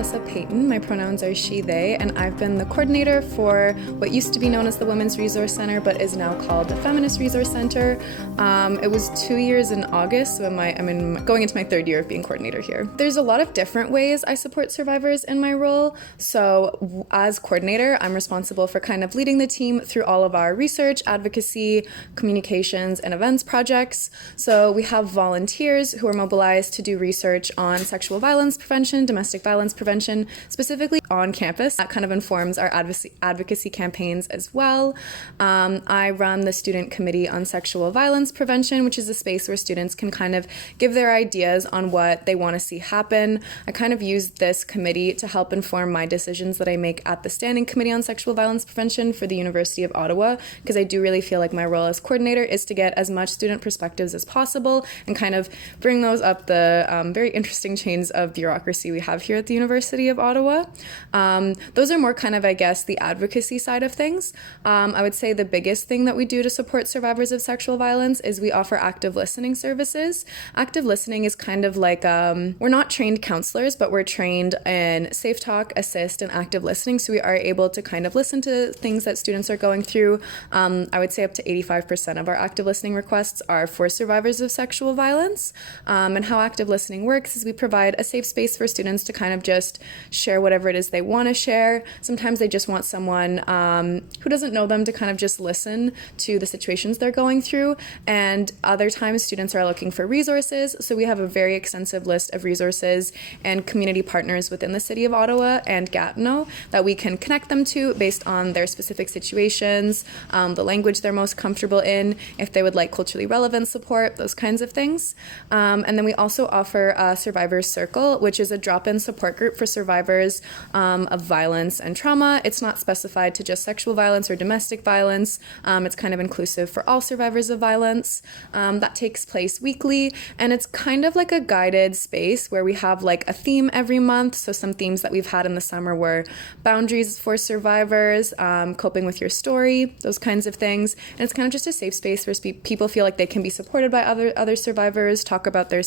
Alyssa Payton. My pronouns are she, they, and I've been the coordinator for what used to be known as the Women's Resource Center, but is now called the Feminist Resource Center. It was 2 years in August, so I'm going into my third year of being coordinator here. There's a lot of different ways I support survivors in my role. So as coordinator, I'm responsible for kind of leading the team through all of our research, advocacy, communications, and events projects. So we have volunteers who are mobilized to do research on sexual violence prevention, domestic violence prevention, specifically on campus. That kind of informs our advocacy campaigns as well. I run the student committee on sexual violence prevention, which is a space where students can kind of give their ideas on what they want to see happen. I kind of use this committee to help inform my decisions that I make at the standing committee on sexual violence prevention for the University of Ottawa, because I do really feel like my role as coordinator is to get as much student perspectives as possible and kind of bring those up the very interesting chains of bureaucracy we have here at the University of Ottawa. Those are more kind of, I guess, the advocacy side of things. I would say the biggest thing that we do to support survivors of sexual violence is we offer active listening services. Active listening is kind of like, we're not trained counselors, but we're trained in safe talk, assist, and active listening. So we are able to kind of listen to things that students are going through. I would say up to 85% of our active listening requests are for survivors of sexual violence. And how active listening works is we provide a safe space for students to kind of just share whatever it is they want to share. Sometimes they just want someone who doesn't know them to kind of just listen to the situations they're going through. And other times students are looking for resources. So we have a very extensive list of resources and community partners within the city of Ottawa and Gatineau that we can connect them to based on their specific situations, the language they're most comfortable in, if they would like culturally relevant support, those kinds of things. And then we also offer a Survivors Circle, which is a drop-in support group for survivors of violence and trauma. It's not specified to just sexual violence or domestic violence. It's kind of inclusive for all survivors of violence. That takes place weekly, and it's kind of like a guided space where we have like a theme every month. So some themes that we've had in the summer were boundaries for survivors, coping with your story, those kinds of things. And it's kind of just a safe space where people feel like they can be supported by other survivors, talk about their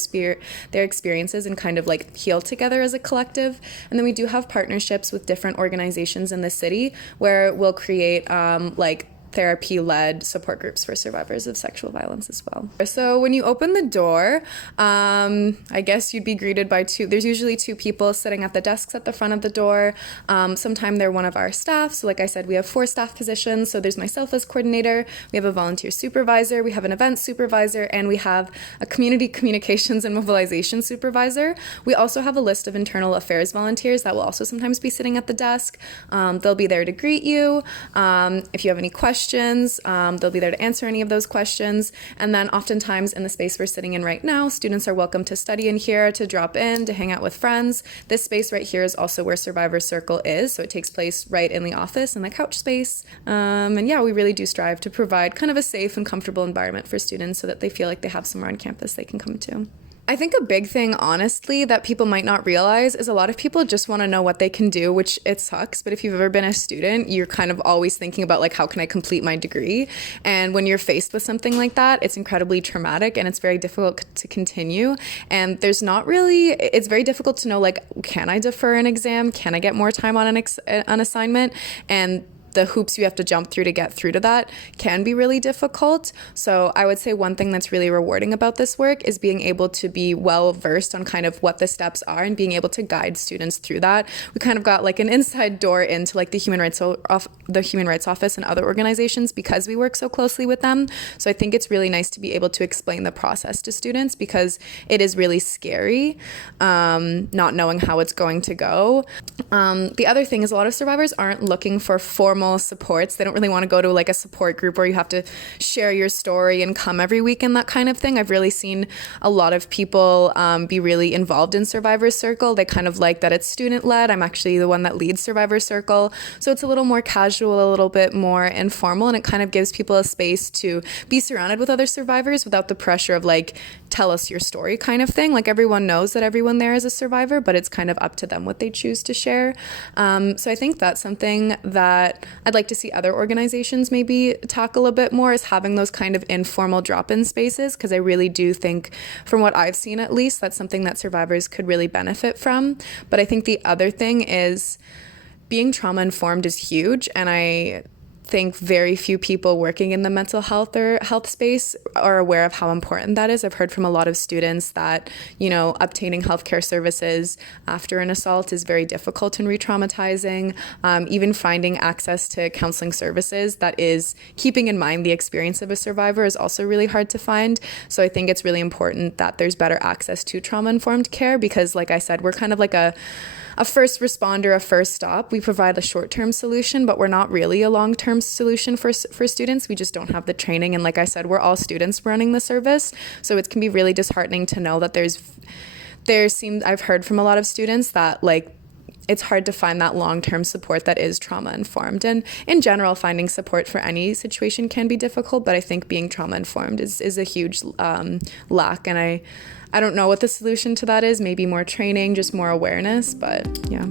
experiences, and kind of like heal together as a collective. And then we do have partnerships with different organizations in the city where we'll create like therapy-led support groups for survivors of sexual violence as well. So when you open the door, I guess you'd be greeted by there's usually two people sitting at the desks at the front of the door. Sometimes they're one of our staff. So like I said, we have 4 staff positions. So there's myself as coordinator, we have a volunteer supervisor, we have an event supervisor, and we have a community communications and mobilization supervisor. We also have a list of internal affairs volunteers that will also sometimes be sitting at the desk. They'll be there to greet you. If you have any questions, they'll be there to answer any of those questions. And then oftentimes in the space we're sitting in right now, students are welcome to study in here, to drop in, to hang out with friends. This space right here is also where Survivor Circle is. So it takes place right in the office, in the couch space. And yeah, we really do strive to provide kind of a safe and comfortable environment for students so that they feel like they have somewhere on campus they can come to. I think a big thing, honestly, that people might not realize is a lot of people just want to know what they can do, which it sucks. But if you've ever been a student, you're kind of always thinking about like, how can I complete my degree? And when you're faced with something like that, it's incredibly traumatic and it's very difficult to continue. And it's very difficult to know, like, can I defer an exam? Can I get more time on an assignment? And the hoops you have to jump through to get through to that can be really difficult. So I would say one thing that's really rewarding about this work is being able to be well versed on kind of what the steps are and being able to guide students through that. We kind of got like an inside door into like the Human Rights Office and other organizations because we work so closely with them. So I think it's really nice to be able to explain the process to students because it is really scary, not knowing how it's going to go. The other thing is a lot of survivors aren't looking for formal supports. They don't really want to go to like a support group where you have to share your story and come every week and that kind of thing. I've really seen a lot of people be really involved in Survivor Circle. They kind of like that it's student-led. I'm actually the one that leads Survivor Circle. So it's a little more casual, a little bit more informal, and it kind of gives people a space to be surrounded with other survivors without the pressure of like tell us your story kind of thing. Like, everyone knows that everyone there is a survivor, but it's kind of up to them what they choose to share. So I think that's something that I'd like to see other organizations maybe tackle a bit more, is having those kind of informal drop-in spaces, because I really do think, from what I've seen at least, that's something that survivors could really benefit from. But I think the other thing is being trauma-informed is huge, and I think very few people working in the mental health or health space are aware of how important that is. I've heard from a lot of students that, obtaining healthcare services after an assault is very difficult and re-traumatizing. Even finding access to counseling services that is keeping in mind the experience of a survivor is also really hard to find. So I think it's really important that there's better access to trauma-informed care, because, like I said, we're kind of like a first responder, a first stop. We provide a short-term solution, but we're not really a long-term solution for students. We just don't have the training. And like I said, we're all students running the service. So it can be really disheartening to know that I've heard from a lot of students that, like, it's hard to find that long-term support that is trauma-informed. And in general, finding support for any situation can be difficult, but I think being trauma-informed is a huge lack. And I don't know what the solution to that is. Maybe more training, just more awareness, but yeah.